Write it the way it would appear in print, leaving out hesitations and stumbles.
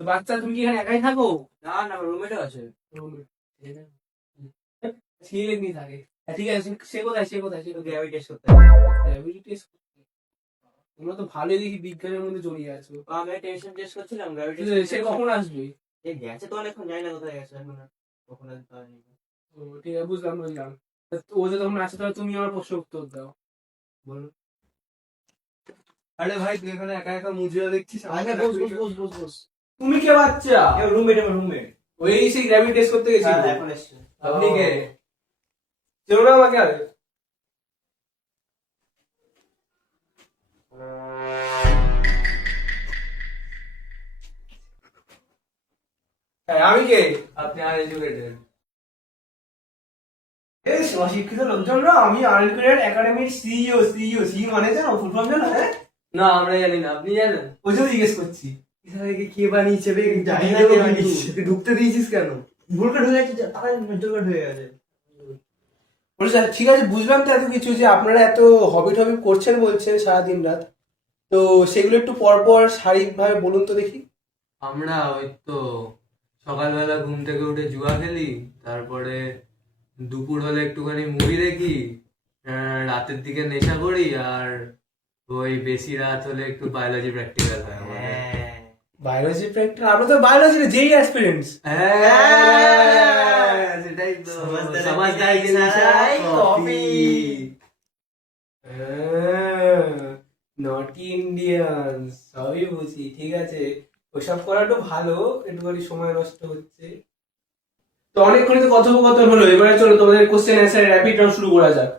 তো বাচ্চা তুমি কি এখানে একাই থাকো? না না, রুমমেটও আছে। ছেলে নিয়ে থাকে। ঠিক আছে, সে কোথায় সে কোথায় সে কোথায়? গ্র্যাভিটি টেস্ট করতে গ্র্যাভিটি টেস্ট করতে? তোমরা তো ভালোই দেখি বিজ্ঞানের মধ্যে জড়িয়ে আছো। আমি টেনশন টেস্ট করছিলাম, গ্র্যাভিটি সে কখন আসবে? এই গেছে তো অনেকক্ষণ, জানি না কোথায় গেছে এখন আর। কখন আসবে তা জানি না। ও ঠিক আছে, বুঝলাম বুঝলাম। ও যে তখন আসে তাহলে তুমি আমার প্রশ্ন উত্তর দাও। বলুন। আরে ভাই তুই এখানে একা একা মুজিয়া দেখছিস? আগে আমাকে বস ডাকবি বস কেন? বস বস বস। তুমি কে বাচ্চা? রুমমেট, আমার রুমমেট। ওই সেই গ্র্যাভিটি টেস্ট করতে গেছিল। হ্যাঁ, এখন এসছে। আপনি কে? চেনো না আমাকে আগে? হ্যাঁ, আমি কে? আপনি আনএডুকেটেড। অশিক্ষিত লোকজন না, আমি আনএডুকেটেড একাডেমির সিইও। সি মানে জানো, ফুল ফর্ম জানো? হ্যাঁ, না আমরা জানি না, আপনি জানেন? ওই জন্য জিজ্ঞেস করছি। এটাকে কে বানিয়েছে রে? জানি না কে বানিয়েছে। তুই ঢুকতে দিয়েছিস কেন? ভুলকাট হয়ে গেছে, তাই মেন্টাল কাট হয়ে গেছে। বলছে ঠিক আছে, বুঝলাম তো এত কিছু, যে আপনারা এত হবি টবি করছেন বলছেন সারাদিন রাত, তো সেগুলো একটু পর পর শারীরিকভাবে বলুন তো দেখি। আমরা ওই তো সকালবেলা ঘুম থেকে উঠে জুয়া খেলি, তারপরে দুপুর হলে একটুখানি মুভি দেখি, রাতের দিকে নেশা করি, আর ওই বেশি রাত হলে একটু বায়োলজি প্র্যাকটিক্যাল হয় আমাদের। হ্যাঁ। Biology practice? আমরা তো বায়োলজি যেই অ্যাসপিরেন্টস। হ্যাঁ, সেটাই তো। সমাজদার সমাজদার জিনিস জিনিস আর কফি। নটি ইন্ডিয়ান, সবই বুঝি, ঠিক আছে। ওসব করাটা ভালো, একটুখানি সময় নষ্ট হচ্ছে। তো অনেকক্ষণ তো কথোপকথন হলো, এবারে চলো তোমাদের কোশ্চেন অ্যান্সার র্যাপিড রাউন্ড শুরু করা যাক।